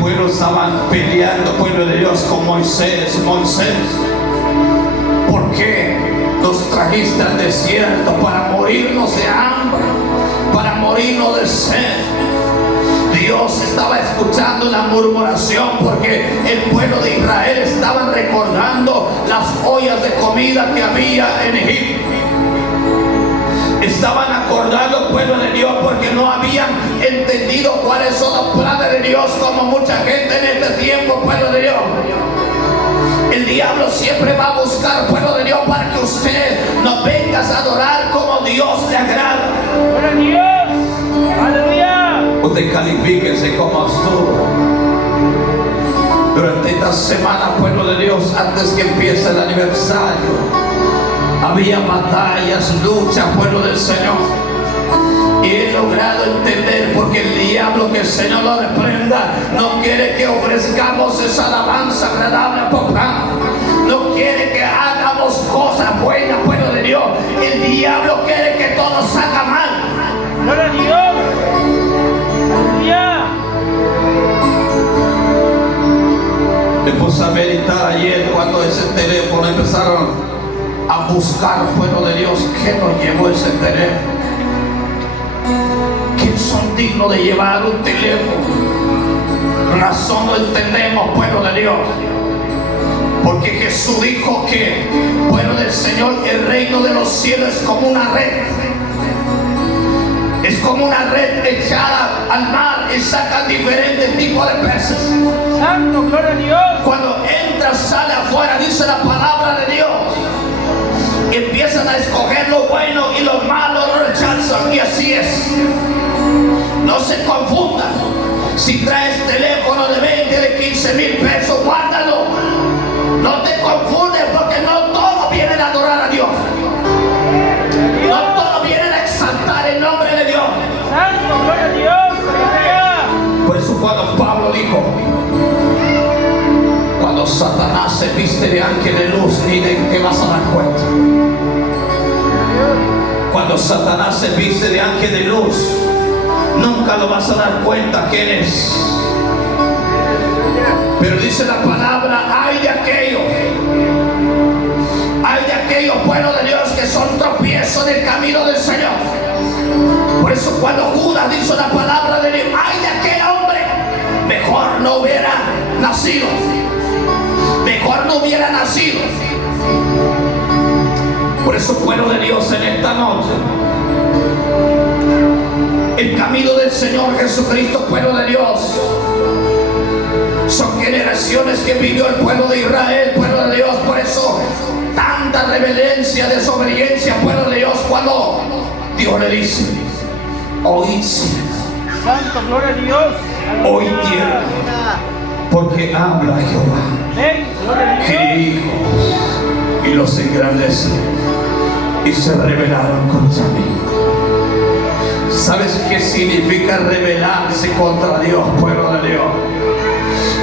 pueblo estaban peleando, pueblo de Dios, con Moisés. Moisés, ¿por qué nos trajiste al desierto para morirnos de hambre, para morirnos de sed? Dios estaba escuchando la murmuración porque el pueblo de Israel estaban recordando las ollas de comida que había en Egipto. Estaban acordando, pueblo de Dios, porque no habían entendido cuáles son los planes de Dios, como mucha gente en este tiempo, pueblo de Dios. El diablo siempre va a buscar, pueblo de Dios, para que usted no venga a adorar como Dios le agrada. ¡Gloria a Dios! ¡Aleluya! Usted califíquese como estuvo. Durante esta semana, pueblo de Dios, antes que empiece el aniversario, había batallas, luchas, pueblo del Señor. Y he logrado entender, porque el diablo, que el Señor lo reprenda, no quiere que ofrezcamos esa alabanza agradable a papá. No quiere que hagamos cosas buenas, pueblo de Dios. El diablo quiere que todo salga mal. ¡Gloria a Dios! ¡Aleluya! Me puse a meditar ayer cuando ese teléfono empezaron a buscar, pueblo de Dios, ¿qué nos llevó ese teléfono? ¿Quiénes son dignos de llevar un teléfono? Razón no entendemos, pueblo de Dios. Porque Jesús dijo que, pueblo del Señor, el reino de los cielos es como una red. Es como una red echada al mar y sacan diferentes tipos de peces. ¡Santo, gloria a Dios! Cuando entra, sale afuera, dice la palabra de Dios. Empiezan a escoger lo bueno y lo malo lo rechazan, y así es. No se confundan. Si traes teléfono de 20, de 15 mil pesos, guárdalo. No te confundes, porque no todos vienen a adorar a Dios. No todos vienen a exaltar el nombre de Dios. ¡Santo, gloria a Dios! ¡Aleluya! Por eso cuando Pablo dijo, cuando Satanás se viste de ángel de luz, ni de qué vas a dar cuenta. Cuando Satanás se viste de ángel de luz, nunca lo vas a dar cuenta quién es. Pero dice la palabra, hay de aquellos pueblos de Dios que son tropiezos del camino del Señor. Por eso cuando Judas dice la palabra de Dios, hay de aquel hombre, mejor no hubiera nacido. Mejor no hubiera nacido. Por eso, pueblo de Dios, en esta noche, el camino del Señor Jesucristo, pueblo de Dios, son generaciones que vivió el pueblo de Israel, pueblo de Dios. Por eso tanta rebelencia, desobediencia, pueblo de Dios, cuando Dios le dice, oíd, ¡Santo, gloria a Dios! oíd tierra, porque habla Jehová, ¡Ven, gloria a que Dios! hijos, y los engrandece, y se rebelaron contra mí. ¿Sabes qué significa rebelarse contra Dios, pueblo de Dios?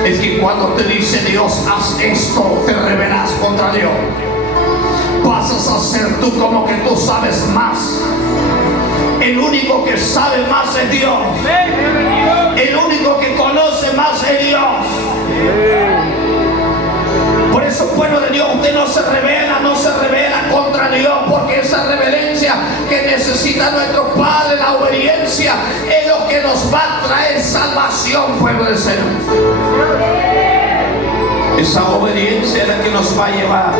Es que cuando te dice Dios, haz esto, te rebelas contra Dios. Pasas a ser tú como que tú sabes más. El único que sabe más es Dios. ¡Ven, gloria a Dios! El único que conoce más es Dios. Por eso, pueblo de Dios, usted no se revela contra Dios, porque esa reverencia que necesita nuestro Padre, la obediencia, es lo que nos va a traer salvación, pueblo del Señor. Esa obediencia es la que nos va a llevar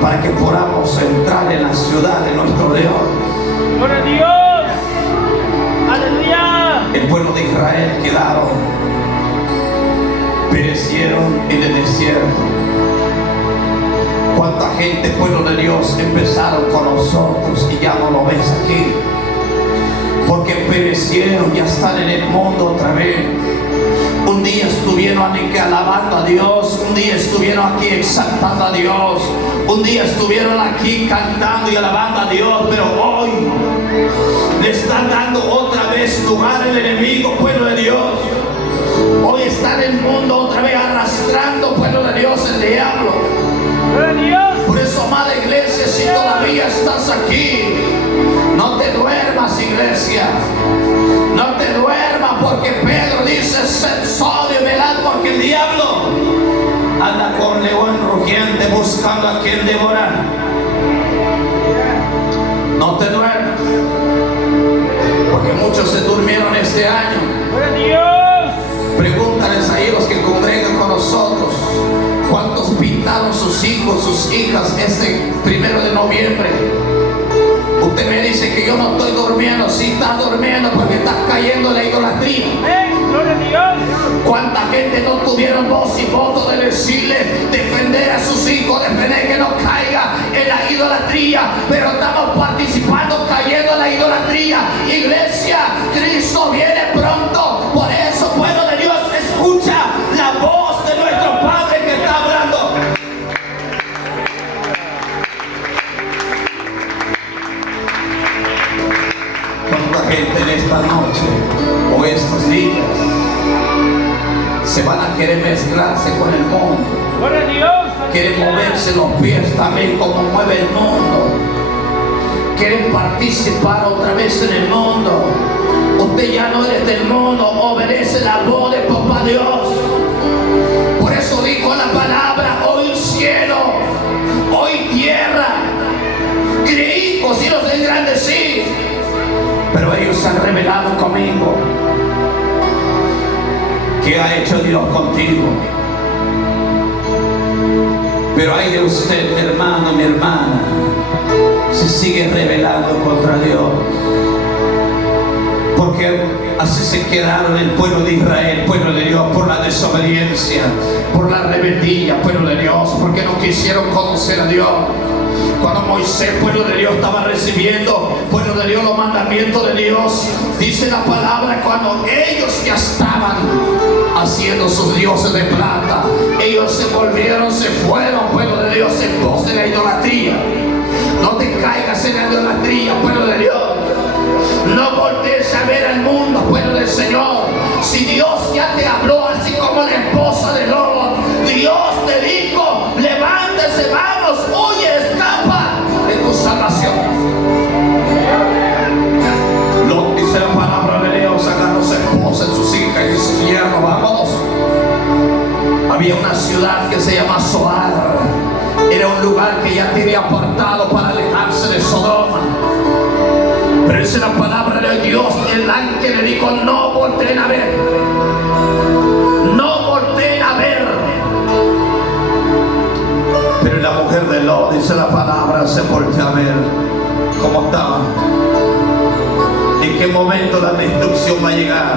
para que podamos entrar en la ciudad de nuestro Dios. ¡Gloria a Dios! ¡Aleluya! El pueblo de Israel perecieron en el desierto. Cuánta gente, pueblo de Dios, empezaron con nosotros y ya no lo ves aquí, porque perecieron, ya están en el mundo otra vez. Un día estuvieron aquí alabando a Dios, un día estuvieron aquí exaltando a Dios, un día estuvieron aquí cantando y alabando a Dios, pero hoy le están dando otra vez lugar al enemigo, pueblo de Dios. Hoy está en el mundo otra vez arrastrando, pueblo de Dios, el diablo. ¡Gloria a Dios! Por eso, amada iglesia, si todavía estás aquí, no te duermas, iglesia. No te duermas, porque Pedro dice: sed sobrio y velad, porque el diablo anda con león rugiente buscando a quien devorar. No te duermas, porque muchos se durmieron este año. ¡Gloria a Dios! Pregúntales a ellos que congregan con nosotros cuántos pintaron sus hijos, sus hijas este 1 de noviembre. Usted me dice que yo no estoy durmiendo. Sí estás durmiendo, porque estás cayendo en la idolatría. ¡Amén! ¡Gloria a Dios! ¿Cuánta gente no tuvieron voz y voto de decirle, defender a sus hijos, defender que no caiga en la idolatría? Pero estamos participando, cayendo en la idolatría. Iglesia, Cristo viene pronto. Por eso, pueblo de Dios, escucha la voz de nuestro Padre que está hablando. ¿Cuánta gente en esta noche o estos días se van a querer mezclarse con el mundo? ¡Gloria a Dios! Quieren moverse los pies también como mueve el mundo. Quieren participar otra vez en el mundo. Usted ya no eres del mundo, obedece la voz de Papá Dios. Por eso dijo la palabra: hoy cielo, hoy tierra. Creí, hijos y los engrandecí, pero ellos se han rebelado conmigo. ¿Qué ha hecho Dios contigo? Pero hay de usted, mi hermano, mi hermana, se sigue rebelando contra Dios. Porque así se quedaron el pueblo de Israel, pueblo de Dios, por la desobediencia, por la rebeldía, pueblo de Dios, porque no quisieron conocer a Dios. Cuando Moisés, pueblo de Dios, estaba recibiendo, pueblo de Dios, los mandamientos de Dios, dice la palabra, cuando ellos ya estaban haciendo sus dioses de plata, ellos se volvieron, se fueron, pueblo de Dios, en pos de la idolatría. No te caigas en la idolatría, pueblo de Dios. No voltees a ver al mundo, pueblo del Señor. Si Dios ya te habló, así como la esposa de Lot, Dios te dijo: levántese, vamos, huye, escapa de tu salvación. Lot, dice la palabra de Dios, agarró su esposa, sus hijas y sus yernos, vámonos. Había una ciudad que se llama Zoar. Era un lugar que ya tenía apartado para alejarse de Sodoma. Pero dice la palabra de Dios, el ángel le dijo: no volteen a ver, no volteen a ver. Pero la mujer de Lot, dice la palabra, se volteó a ver cómo estaba. ¿En qué momento la destrucción va a llegar?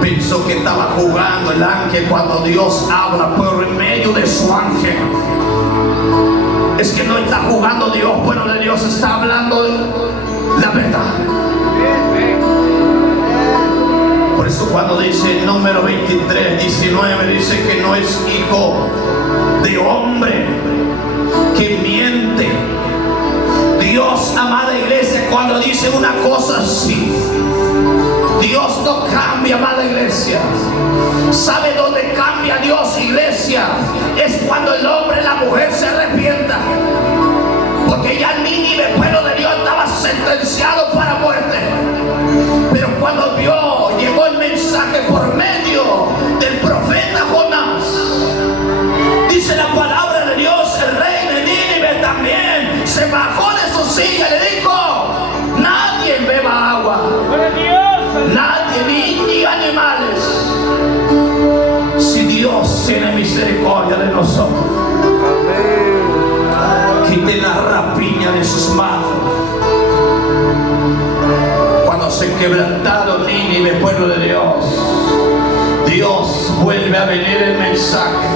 Pensó que estaba jugando el ángel cuando Dios habla por en medio de su ángel. Es que no está jugando Dios, bueno, de Dios está hablando la verdad. Por eso cuando dice el número 23, 19, dice que no es hijo de hombre que miente. Dios, amada iglesia, cuando dice una cosa así, Dios no cambia, amada iglesia. ¿Sabe dónde cambia Dios, iglesia? Es cuando el hombre y la mujer se arrepientan. Porque ya Nínive, pueblo de Dios, estaba sentenciado para muerte. Pero cuando llegó el mensaje por medio del profeta Jonás, dice la palabra de Dios, el rey de Nínive también se bajó de su silla y le dijo: nadie beba agua, nadie, ni animales, si Dios tiene misericordia de nosotros. Quiten la rapiña de sus manos. Cuando se quebrantaron Nínive, pueblo de Dios, Dios vuelve a venir el mensaje.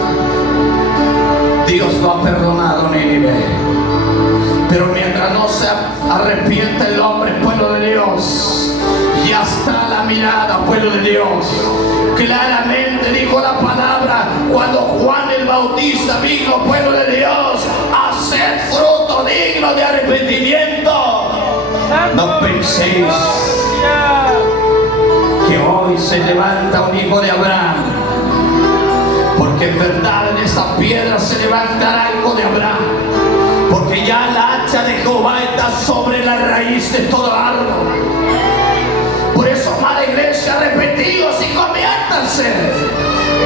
Dios no ha perdonado Nínive, pero mientras no se arrepienta el hombre, pueblo de Dios, ya está la mirada, pueblo de Dios. Claramente dijo la palabra cuando Juan el Bautista vino, pueblo de Dios, a hacer fruto digno de arrepentimiento. No penséis que hoy se levanta un hijo de Abraham, porque en verdad en esta piedra se levantará hijo de Abraham, porque ya la hacha de Jehová está sobre la raíz de todo árbol. Por eso, amada iglesia, arrepentidos y conviértanse.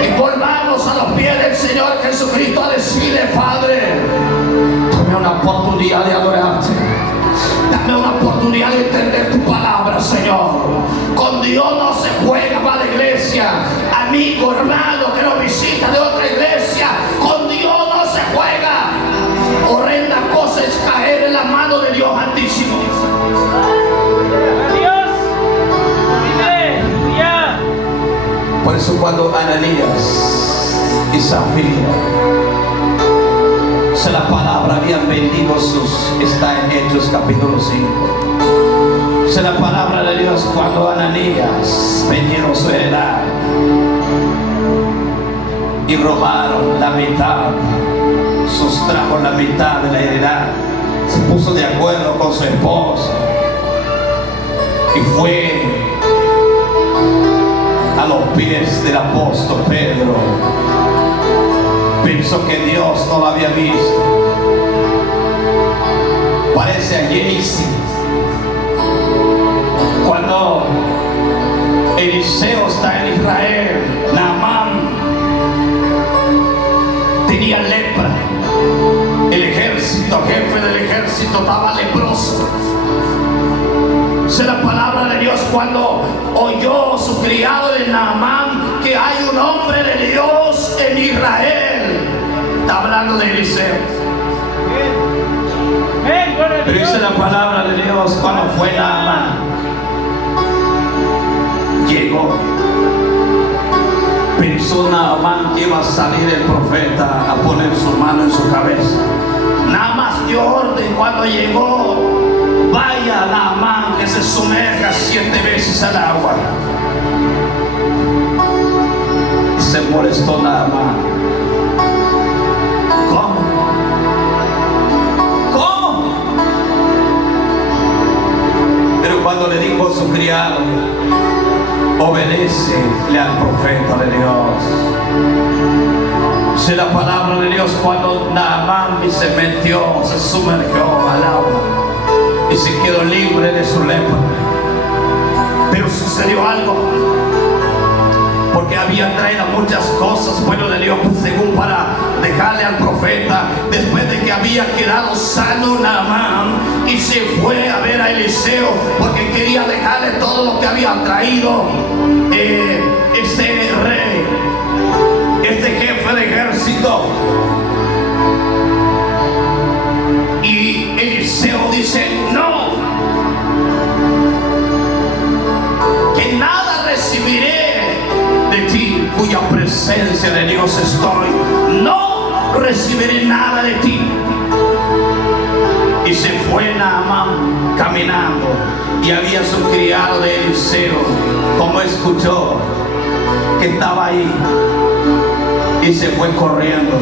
Y volvamos a los pies del Señor Jesucristo a decirle: Padre, dame una oportunidad de adorarte. Dame una oportunidad de entender tu palabra, Señor. Con Dios no se juega, va la iglesia. Amigo, hermano que nos visita de otra iglesia, con Dios no se juega. Horrenda cosa es caer en la mano de Dios Altísimo. Adiós. Aleluya. Por eso cuando Ananías y Zafira, la palabra, habían vendido está en Hechos capítulo 5. La palabra de Dios, cuando Ananías vendieron su heredad y robaron la mitad, sustrajo la mitad de la heredad, se puso de acuerdo con su esposa y fue a los pies del apóstol Pedro. Pensó que Dios no lo había visto. Parece a Jaycee cuando Eliseo está en Israel. Naamán tenía lepra. El ejército, jefe del ejército, estaba leproso. Es la palabra de Dios cuando oyó su criado de Naamán que hay un hombre de Dios en Israel. Está hablando de Eliseo. Pero dice la palabra de Dios cuando fue Naamán, llegó. Pensó Naamán que iba a salir el profeta a poner su mano en su cabeza. Nada más dio orden cuando llegó: vaya Naamán, que se sumerja 7 veces al agua. Y se molestó Naamán. ¿Cómo? Pero cuando le dijo a su criado: obedécele al profeta de Dios. Si la palabra de Dios, cuando Naamán se metió, se sumergió al agua y se quedó libre de su lepra. Pero sucedió algo, porque había traído muchas cosas, pueblo de Dios, según para dejarle al profeta. Después de que había quedado sano Naamán, y se fue a ver a Eliseo, porque quería dejarle todo lo que había traído este rey, este jefe de ejército. Y Eliseo dice: no, que nada recibiré de ti, cuya presencia de Dios estoy. No recibiré nada de ti. Y se fue Naamán caminando, y había su criado de Eliseo, como escuchó que estaba ahí, y se fue corriendo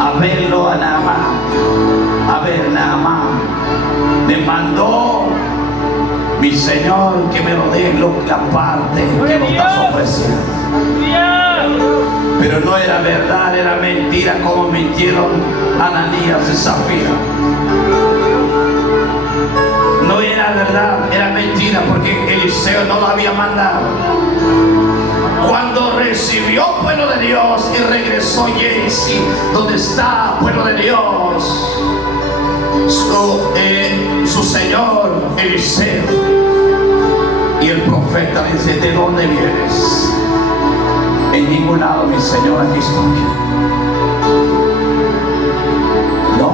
a verlo a Naamán. A ver, Naamán, me mandó mi Señor que me lo dé la parte que me estás ofreciendo. Pero no era verdad, era mentira, como mintieron Ananías y Zafira. No era verdad, era mentira, porque Eliseo no lo había mandado. Cuando recibió pueblo de Dios y regresó Jaycee, donde está pueblo de Dios, su señor Eliseo, y el profeta le dice: ¿de dónde vienes? En ningún lado, mi Señor, aquí estoy. No,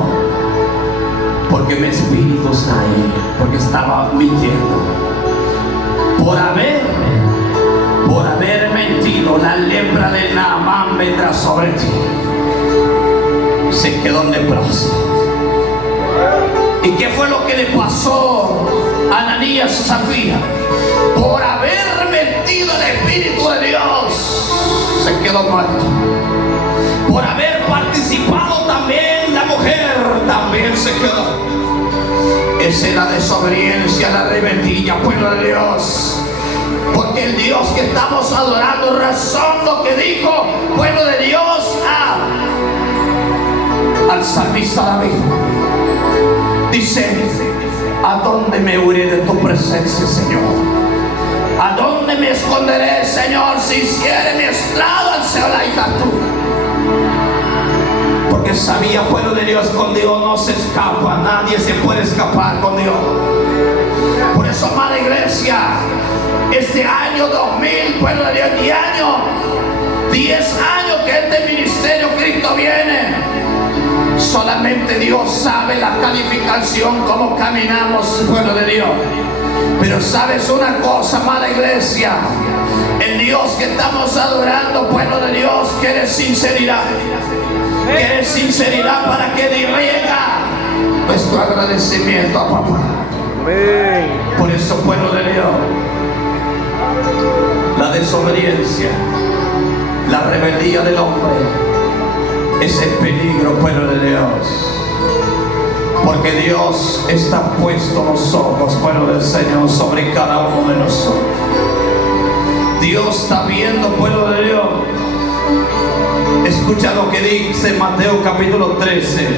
porque mi espíritu está ahí, porque estaba mintiendo. Por haber mentido, la lepra de Naamán vendrá sobre ti. Se quedó leproso. ¿Y qué fue lo que le pasó a Ananías y Zafira? Por haber mentido el Espíritu de Dios, se quedó muerto. Por haber participado también la mujer, también se quedó. Esa es la desobediencia, la rebeldía, pueblo de Dios. Porque el Dios que estamos adorando, razón lo que dijo pueblo de Dios al salmista David. Dice: ¿A dónde me huiré de tu presencia, Señor? ¿A dónde me esconderé, Señor, si hiciere mi estrado al Seol tú? Porque sabía, pueblo de Dios, con Dios no se escapa, nadie se puede escapar con Dios. Por eso, amada iglesia, este año 2000, pueblo de Dios, 10 años que este ministerio Cristo viene, solamente Dios sabe la calificación, cómo caminamos, pueblo de Dios. Pero sabes una cosa, amada iglesia, el Dios que estamos adorando, pueblo de Dios, quiere sinceridad. Quiere sinceridad para que dirija nuestro agradecimiento a papá. Por eso, pueblo de Dios, la desobediencia, la rebeldía del hombre es el peligro, pueblo de Dios. Porque Dios está puesto los ojos, pueblo del Señor, sobre cada uno de nosotros. Dios está viendo, pueblo de Dios. Escucha lo que dice Mateo capítulo 13.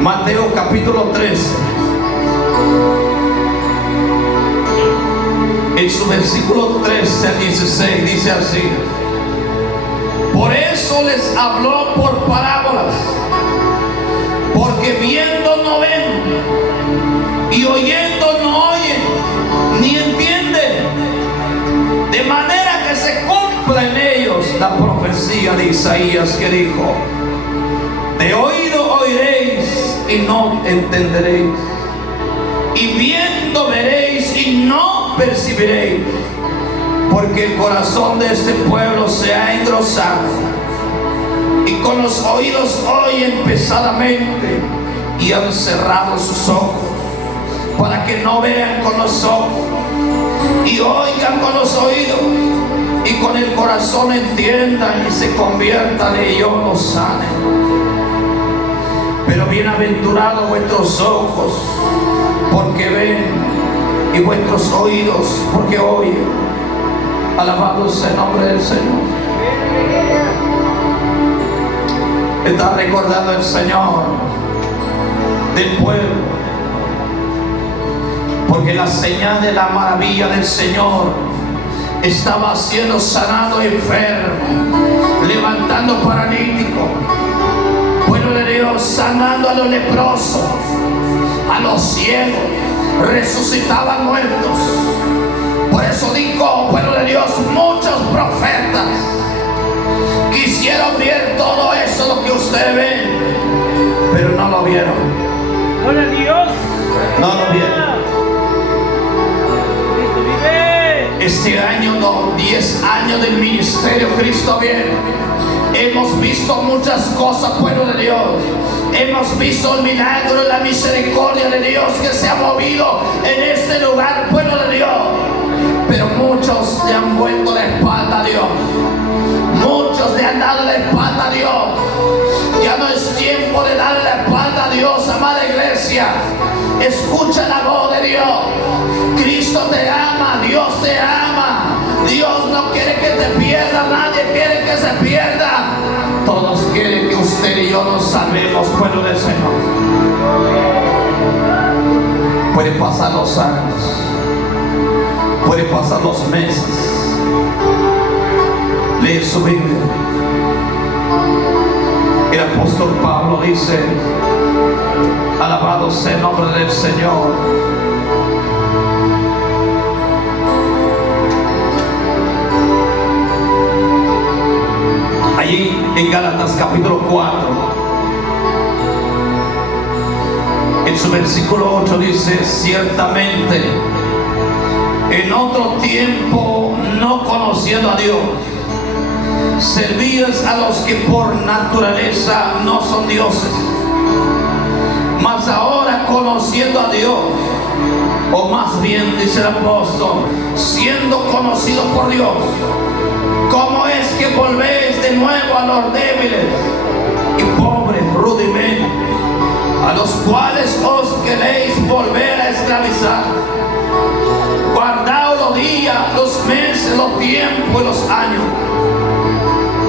Mateo capítulo 13. En su versículo 13 al 16 dice así: por eso les habló por parábolas, porque viendo no ven, y oyendo no oyen, ni entienden, de manera que se cumpla en ellos la profecía de Isaías que dijo: de oído oiréis y no entenderéis, y viendo veréis y no percibiréis, porque el corazón de este pueblo se ha engrosado, y con los oídos oyen pesadamente, y han cerrado sus ojos, para que no vean con los ojos, y oigan con los oídos, y con el corazón entiendan y se conviertan y yo los sane. Pero bienaventurados vuestros ojos, porque ven, y vuestros oídos, porque oyen. Alabado sea el nombre del Señor. Está recordando el Señor del pueblo, porque la señal de la maravilla del Señor estaba siendo sanado enfermo, levantando paralítico, pueblo de Dios, sanando a los leprosos, a los ciegos, resucitaban muertos. Por eso dijo, pueblo de Dios, muchos profetas quisieron ver todo eso, lo que ustedes ven, pero no lo vieron. Gloria a Dios. No lo vieron. Cristo vive. Este año, 10 años del ministerio Cristo viene, hemos visto muchas cosas, pueblo de Dios. Hemos visto el milagro y la misericordia de Dios que se ha movido en este lugar, pueblo de Dios. Pero muchos le han vuelto la espalda a Dios. Muchos le han dado la espalda a Dios. Ya no es tiempo de darle la espalda a Dios, amada iglesia. Escucha la voz de Dios. Cristo te ama, Dios te ama. Dios no quiere que te pierda, nadie quiere que se pierda. Todos quieren que usted y yo nos salvemos, pueblo del Señor. Puede pasar los años, puede pasar los meses. Lee su Biblia. El apóstol Pablo dice: alabado sea el nombre del Señor. Allí en Gálatas capítulo 4, en su versículo 8 dice: ciertamente en otro tiempo, no conociendo a Dios, servías a los que por naturaleza no son dioses. Mas ahora, conociendo a Dios, o más bien, dice el apóstol, siendo conocido por Dios, ¿cómo es que volvéis de nuevo a los débiles y pobres rudimentos, a los cuales os queréis volver a esclavizar? Guardaos los días, los meses, los tiempos y los años.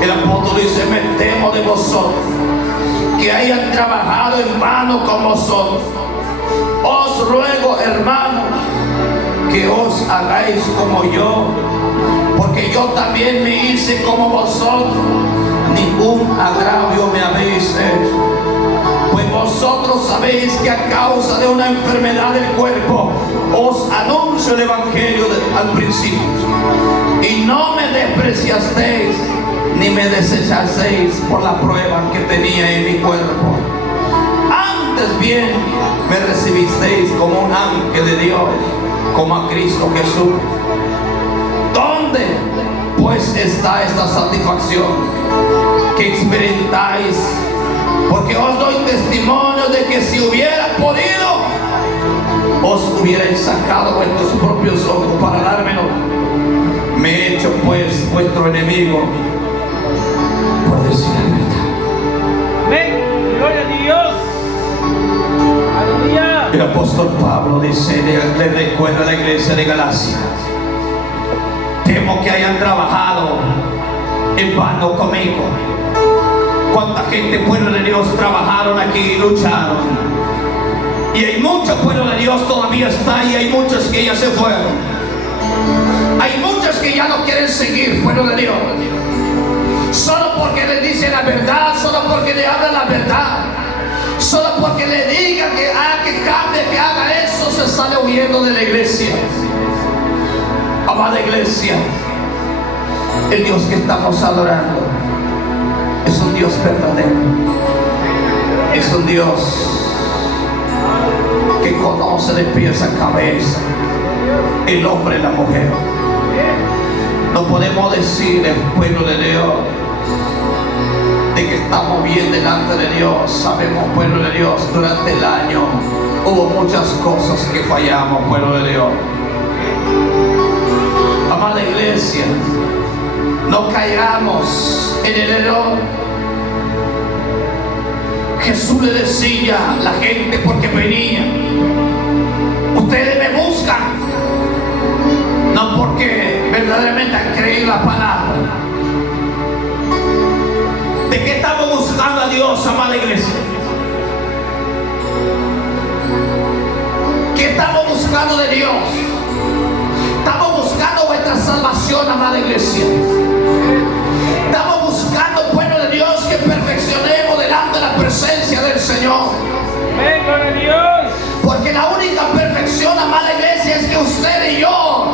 El apóstol dice: me temo de vosotros, que hayan trabajado en vano con vosotros. Os ruego, hermanos, que os hagáis como yo, porque yo también me hice como vosotros. Ningún agravio me habéis hecho. Pues vosotros sabéis que a causa de una enfermedad del cuerpo os anuncio el evangelio al principio, y no me despreciasteis ni me desechasteis por la prueba que tenía en mi cuerpo. Antes bien me recibisteis como un ángel de Dios, como a Cristo Jesús. ¿Dónde pues está esta satisfacción que experimentáis? Porque os doy testimonio de que si hubiera podido, os hubierais sacado vuestros propios ojos para dármelo. Me he hecho pues vuestro enemigo por decir la verdad. Amén. Gloria a Dios. Aleluya. El apóstol Pablo dice, le recuerda a la iglesia de Galacia: temo que hayan trabajado en vano conmigo. Cuánta gente, pueblo de Dios, trabajaron aquí y lucharon. Y hay mucho pueblo de Dios todavía está, y hay muchos que ya se fueron. Hay muchos que ya no quieren seguir, pueblo de Dios. Solo porque le dicen la verdad, solo porque le hablan la verdad, solo porque le digan que cambie, que haga eso, se sale huyendo de la iglesia. Amada iglesia, el Dios que estamos adorando es un Dios verdadero. Es un Dios que conoce de pies a cabeza el hombre y la mujer. No podemos decir, el pueblo de Dios, de que estamos bien delante de Dios. Sabemos, pueblo de Dios, durante el año hubo muchas cosas que fallamos, pueblo de Dios. Amada iglesia, no caigamos en el error. Jesús le decía a la gente, porque venía: ustedes me buscan no porque verdaderamente han creído la palabra. ¿De qué estamos buscando a Dios, amada iglesia? ¿Qué estamos buscando de Dios? Estamos buscando vuestra salvación, amada iglesia. Estamos buscando, pueblo de Dios, que perfeccionemos delante de la presencia del Señor. Amén, gloria a Dios. Porque la única perfección, amada iglesia, es que usted y yo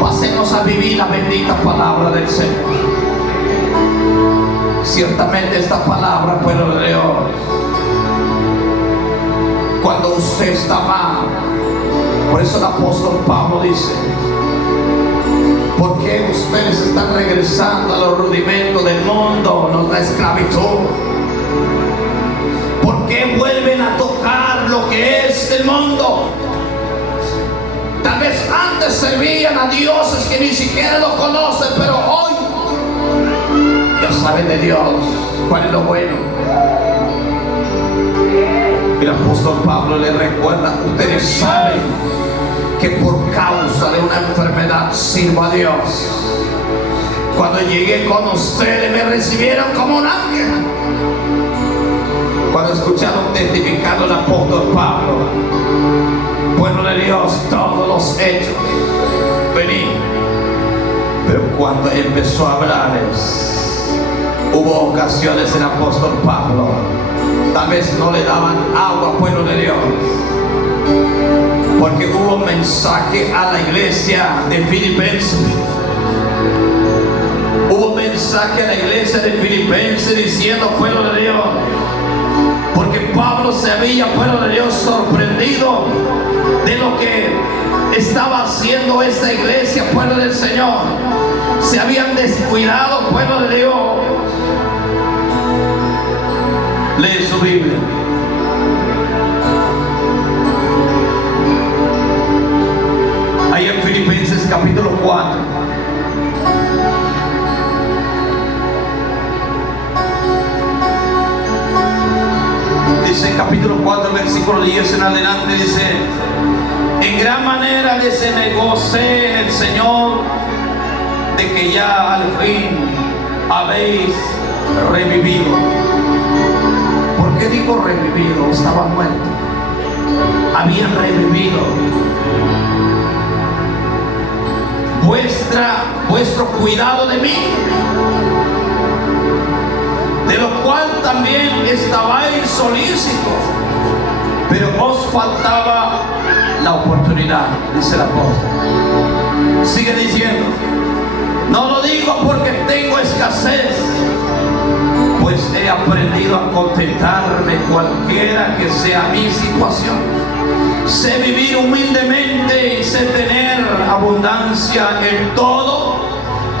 pasemos a vivir la bendita palabra del Señor. Ciertamente esta palabra, pueblo de Dios, cuando usted está mal, por eso el apóstol Pablo dice: ¿por qué ustedes están regresando a los rudimentos del mundo, la esclavitud? ¿Por qué vuelven a tocar lo que es del mundo? Tal vez antes servían a dioses que ni siquiera lo conocen, pero hoy ya saben de Dios, cuál es lo bueno. El apóstol Pablo le recuerda: ustedes saben que por causa de una enfermedad sirvo a Dios. Cuando llegué con ustedes me recibieron como un ángel. Cuando escucharon testificando el apóstol Pablo, pueblo de Dios, todos los hechos, vení. Pero cuando empezó a hablarles, hubo ocasiones el apóstol Pablo, tal vez no le daban agua, pueblo de Dios, porque hubo un mensaje a la iglesia de Filipenses. Hubo un mensaje a la iglesia de Filipenses diciendo, pueblo de Dios, porque Pablo se había, pueblo de Dios, sorprendido de lo que estaba haciendo esta iglesia, pueblo del Señor. Se habían descuidado, pueblo de Dios. Lee su Biblia. Ahí en Filipenses capítulo 4. Dice en capítulo 4, versículo 10 en adelante, dice: en gran manera me gocé en el Señor de que ya al fin habéis revivido. ¿Por qué digo revivido? Estaba muerto. habían revivido. Vuestro cuidado de mí, de lo cual también estabais solícitos, pero os faltaba la oportunidad, dice el apóstol. Sigue diciendo: no lo digo porque tengo escasez, pues he aprendido a contentarme cualquiera que sea mi situación. Sé vivir humildemente y sé tener abundancia en todo.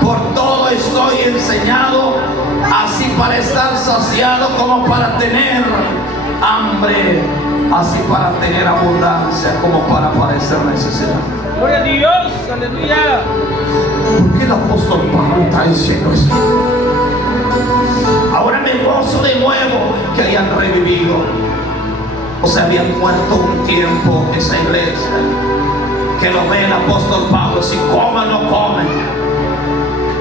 Por todo estoy enseñado, así para estar saciado como para tener hambre, así para tener abundancia como para padecer necesidad. Gloria a Dios, aleluya. ¿Por qué el apóstol Pablo está diciendo esto? Ahora me gozo de nuevo que hayan revivido. O sea, habían muerto un tiempo esa iglesia. Que lo vea el apóstol Pablo, si comen o no comen.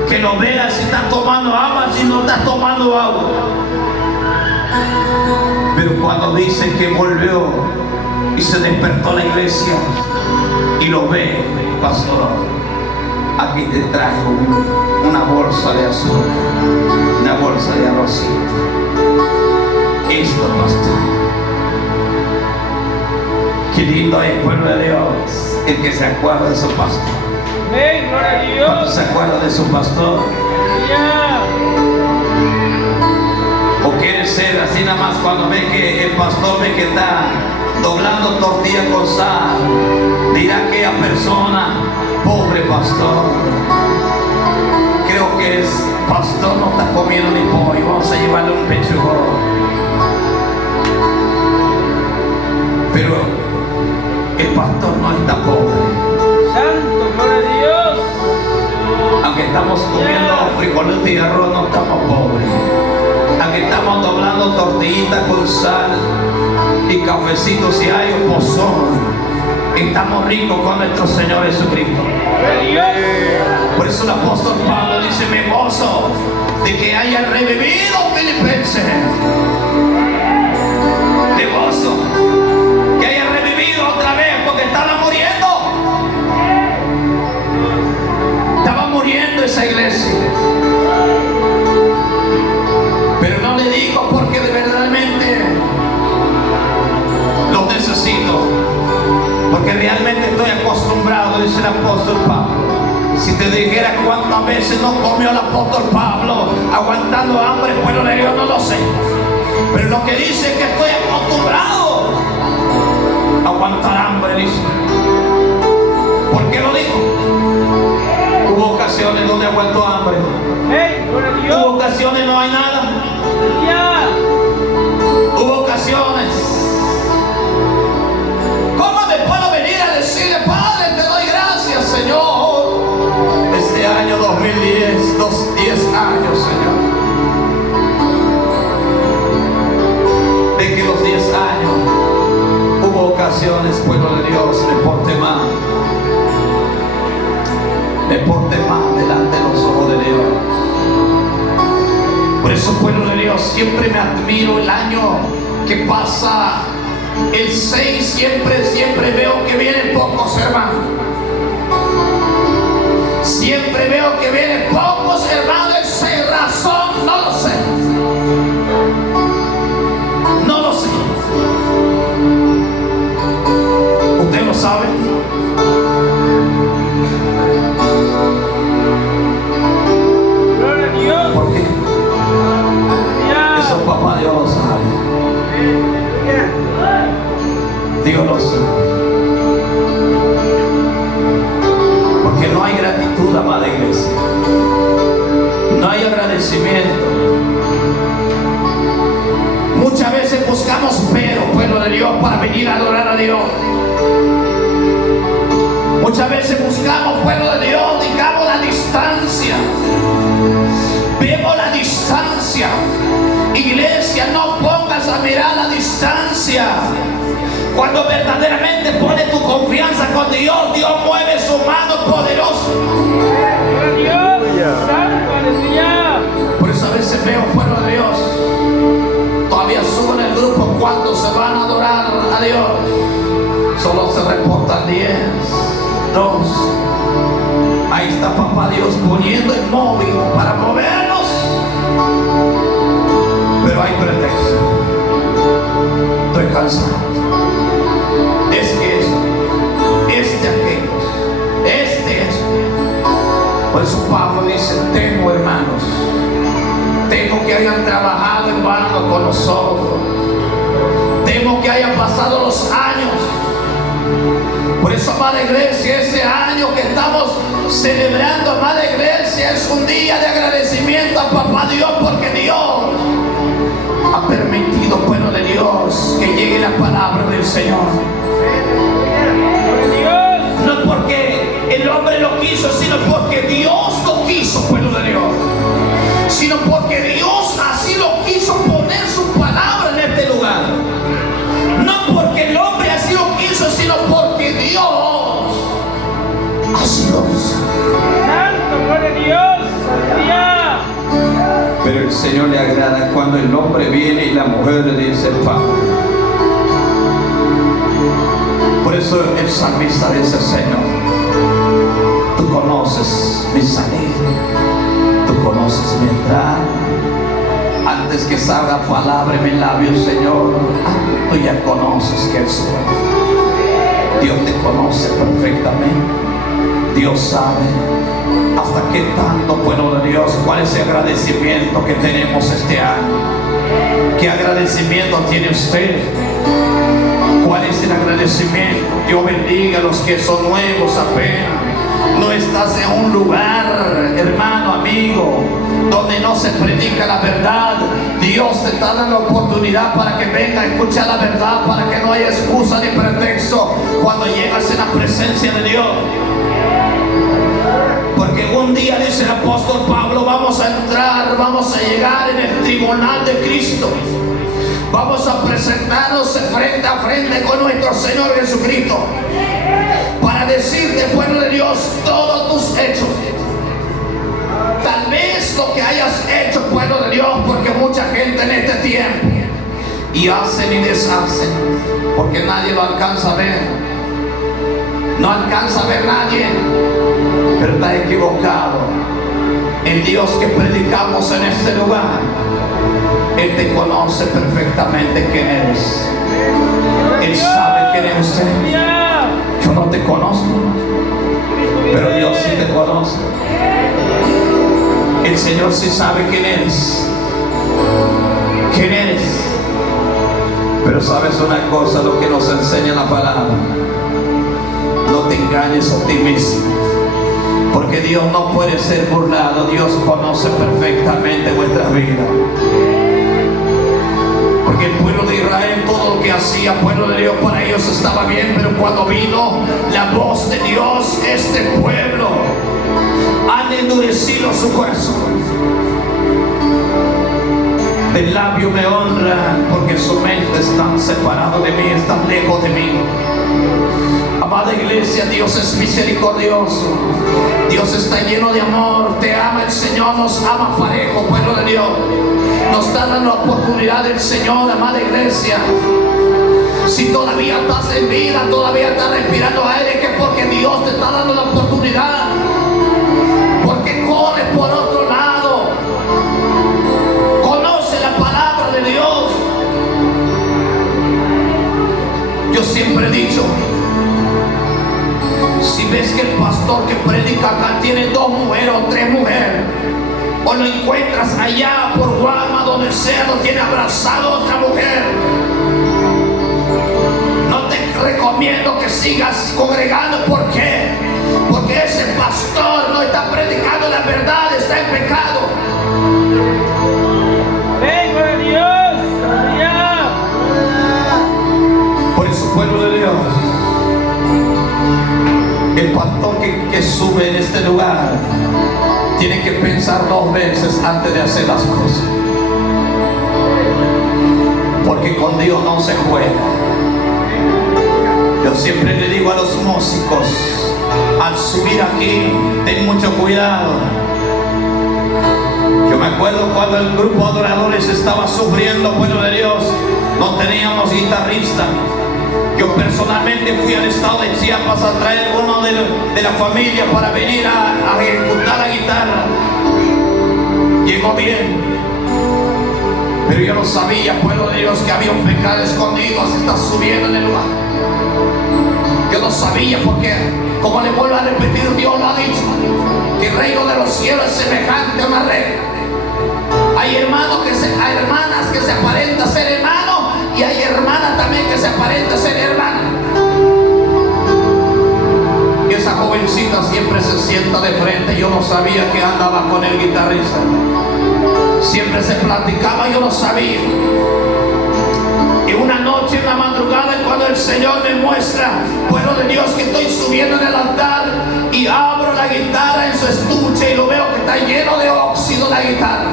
Que lo vea si está tomando agua, si no está tomando agua. Pero cuando dice que volvió y se despertó la iglesia y lo ve, pastor, aquí te traigo una bolsa de azúcar, una bolsa de arrocito. Esto, pastor. Qué lindo es el pueblo de Dios, el que se acuerda de su pastor. Amén, gloria a Dios. ¿Cuánto se acuerda de su pastor? Aleluya. ¿O quiere ser así nada más cuando ve que el pastor ve que está doblando tortilla con sal? Dirá aquella persona: pobre pastor, creo que es pastor, no está comiendo ni pollo, vamos a llevarle un pechugo. Pero el pastor no está pobre. Santo, gloria a Dios. Aunque estamos comiendo frijoles y arroz, no estamos pobres. Aunque estamos doblando tortillitas con sal y cafecitos y hay un pozón, estamos ricos con nuestro Señor Jesucristo. Gloria a Dios. Por eso el apóstol Pablo dice: me gozo de que hayan revivido filipenses. Me gozo que hayan revivido otra vez, porque estaban muriendo. Estaba muriendo esa iglesia. Pero no le digo porque verdaderamente los necesito, porque realmente estoy acostumbrado, dice el apóstol Pablo. Si te dijera cuántas veces no comió el apóstol Pablo aguantando hambre, bueno, yo no lo sé. Pero lo que dice es que estoy acostumbrado a aguantar hambre, dice. ¿Por qué lo dijo? Hubo ocasiones donde aguantó hambre. Amén, gloria a Dios. Hubo ocasiones no hay nada. Aleluya. Hubo ocasiones. ¿Cómo me puedo venir a decirle: Padre, te doy gracias, Señor? Este año 2010, 10 años, Señor. De que los 10 años hubo ocasiones, pueblo de Dios, me porté mal. Me porté mal delante de los ojos de Dios. Por eso, pueblo de Dios, siempre me admiro el año que pasa. El 6 siempre veo que vienen pocos hermanos. Siempre veo que vienen pocos hermanos. Sin razón, no lo sé. No lo sé. ¿Usted lo sabe? Gloria a Dios. ¿Por qué? Aleluya. Eso papá Dios lo sabe. Dios lo sabe. Porque no hay gratitud, amada iglesia. No hay agradecimiento. Muchas veces buscamos pueblo de Dios, para venir a adorar a Dios. Muchas veces buscamos, pueblo de Dios, digamos la distancia. Vemos la distancia. Iglesia, no pongas a mirar la distancia. Cuando verdaderamente pones tu confianza con Dios, Dios mueve su mano poderosa. Gloria a Dios. Santo, aleluya. Por eso a veces veo, pueblo de Dios, todavía suben el grupo cuando se van a adorar a Dios. Solo se reportan 10, 2. Ahí está papá Dios poniendo el móvil para movernos. Pero hay pretexto. Estoy cansado. Es que esto, aquellos, esto. Por eso Pablo dice, tengo hermanos, tengo que hayan trabajado en vano con nosotros, tengo que hayan pasado los años. Por eso, amada iglesia, ese año que estamos celebrando, amada iglesia, es un día de agradecimiento a papá Dios, porque Dios ha permitido, pueblo de Dios, que llegue la palabra del Señor. No porque el hombre lo quiso, sino porque Dios lo quiso, pueblo de Dios. Sino porque Dios así lo quiso poner su palabra en este lugar. No porque el hombre así lo quiso, sino porque Dios así lo hizo. Santo, gloria a Dios. Aleluya. Pero el Señor le agrada cuando el hombre viene y la mujer le dice, Padre. Por eso el salmista dice, Señor, tú conoces mi salida, tú conoces mi entrada. Antes que salga palabra en mis labios, Señor, tú ya conoces que soy. Dios te conoce perfectamente. Dios sabe hasta qué tanto, pueblo de Dios, cuál es el agradecimiento que tenemos este año. ¿Qué agradecimiento tiene usted? ¿Cuál es el agradecimiento? Dios bendiga a los que son nuevos apenas. No estás en un lugar, hermano, amigo, donde no se predica la verdad. Dios te está dando la oportunidad para que venga a escuchar la verdad, para que no haya excusa ni pretexto cuando llegas en la presencia de Dios. Porque un día, dice el apóstol Pablo, vamos a entrar, vamos a llegar en el tribunal de Cristo. Vamos a presentarnos frente a frente con nuestro Señor Jesucristo para decirte, pueblo de Dios, todos tus hechos. Tal vez lo que hayas hecho, pueblo de Dios, porque mucha gente en este tiempo y hacen y deshacen, porque nadie lo alcanza a ver. No alcanza a ver nadie, pero está equivocado. El Dios que predicamos en este lugar, Él te conoce perfectamente quién eres. Él sabe quién es usted. Yo no te conozco, pero Dios sí te conoce. El Señor sí sabe quién eres. ¿Quién eres? Pero sabes una cosa, lo que nos enseña la palabra: no te engañes a ti mismo, porque Dios no puede ser burlado. Dios conoce perfectamente vuestra vida. Porque el pueblo de Israel, todo lo que hacía, pueblo de Dios, para ellos estaba bien, pero cuando vino la voz de Dios, este pueblo han endurecido su corazón. El labio me honra, porque su mente está separada de mí, están lejos de mí. Amada iglesia, Dios es misericordioso. Dios está lleno de amor. Te ama el Señor, nos ama parejo, pueblo de Dios. Nos está dando la oportunidad del Señor, amada iglesia. Si todavía estás en vida, todavía estás respirando aire, que porque Dios te está dando la oportunidad. Porque corres por otro lado. Conoce la palabra de Dios. Yo siempre he dicho, si ves que el pastor que predica acá tiene 2 mujeres o 3 mujeres, o lo encuentras allá por Guama, donde sea, lo tiene abrazado a otra mujer, no te recomiendo que sigas congregando. ¿Por qué? Porque ese pastor no está predicando la verdad, está en pecado. Venga a Dios. Aleluya. Por eso, pueblo de Dios, el pastor que sube en este lugar tiene que pensar 2 veces antes de hacer las cosas, porque con Dios no se juega. Yo siempre le digo a los músicos, al subir aquí, ten mucho cuidado. Yo me acuerdo cuando el grupo de adoradores estaba sufriendo, pueblo de Dios, no teníamos guitarrista. Yo personalmente fui al estado de Chiapas a traer uno de la familia para venir a ejecutar la guitarra. Llegó bien, pero yo no sabía, pueblo de Dios, que había un pecado escondido. Se está subiendo en el lugar. Yo no sabía, porque como le vuelvo a repetir, Dios lo ha dicho, que el reino de los cielos es semejante a una red. Hay hermanas que se aparentan ser hermanos, y hay hermanas también que se aparentan ser hermanas. Y esa jovencita siempre se sienta de frente. Yo no sabía que andaba con el guitarrista. Siempre se platicaba, yo no sabía. Y una noche, en la madrugada, cuando el Señor me muestra, pueblo de Dios, que estoy subiendo en el altar y abro la guitarra en su estuche y lo veo que está lleno de óxido la guitarra.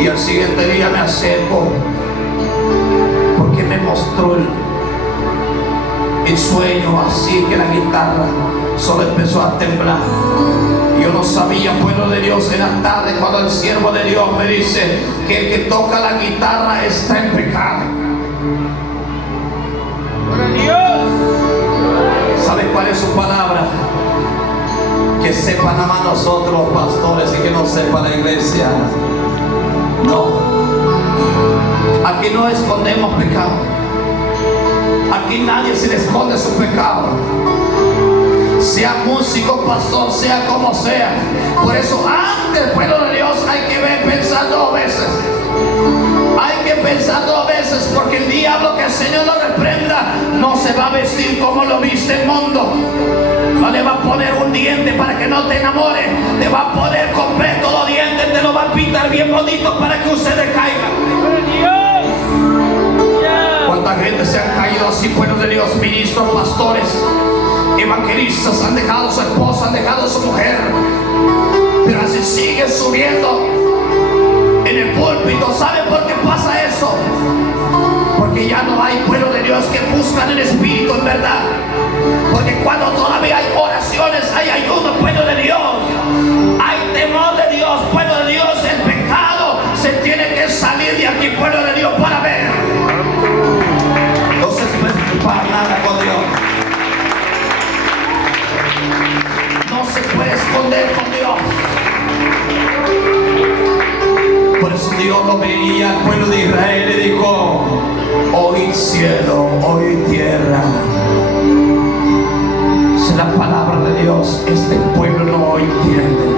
Y al siguiente día me acerco, porque me mostró el sueño, así que la guitarra solo empezó a temblar. Yo no sabía, pueblo de Dios, en la tarde, cuando el siervo de Dios me dice que el que toca la guitarra está en pecado. ¿Sabe cuál es su palabra? Que sepan nada más nosotros los pastores y que no sepa la iglesia. No, aquí no escondemos pecado. Aquí nadie se le esconde su pecado. Sea músico, pastor, sea como sea. Por eso antes, pueblo de Dios, hay que pensar dos veces. Hay que pensar dos veces, porque el diablo, que el Señor lo reprenda, no se va a vestir como lo viste el mundo. No le va a poner un diente para que no te enamore. Te va a poner completo los dientes, te lo va a pintar bien bonito para que usted le caiga. ¿Cuánta gente se ha caído así, pueblo de Dios? Ministros, pastores, evangelistas han dejado a su esposa, han dejado a su mujer, pero así siguen subiendo en el púlpito. ¿Saben por qué pasa eso? Porque ya no hay, pueblo de Dios, que buscan el Espíritu en verdad. Porque cuando todavía hay oraciones, hay ayuno, pueblo de Dios, hay temor de Dios, pueblo de Dios, el pecado se tiene que salir de aquí, pueblo de Dios, para ver. No se puede para nada con Dios. No se puede esconder con Dios. Por eso Dios lo veía al pueblo de Israel y dijo: oíd cielo, oíd tierra. Si la palabra de Dios, este pueblo no entiende.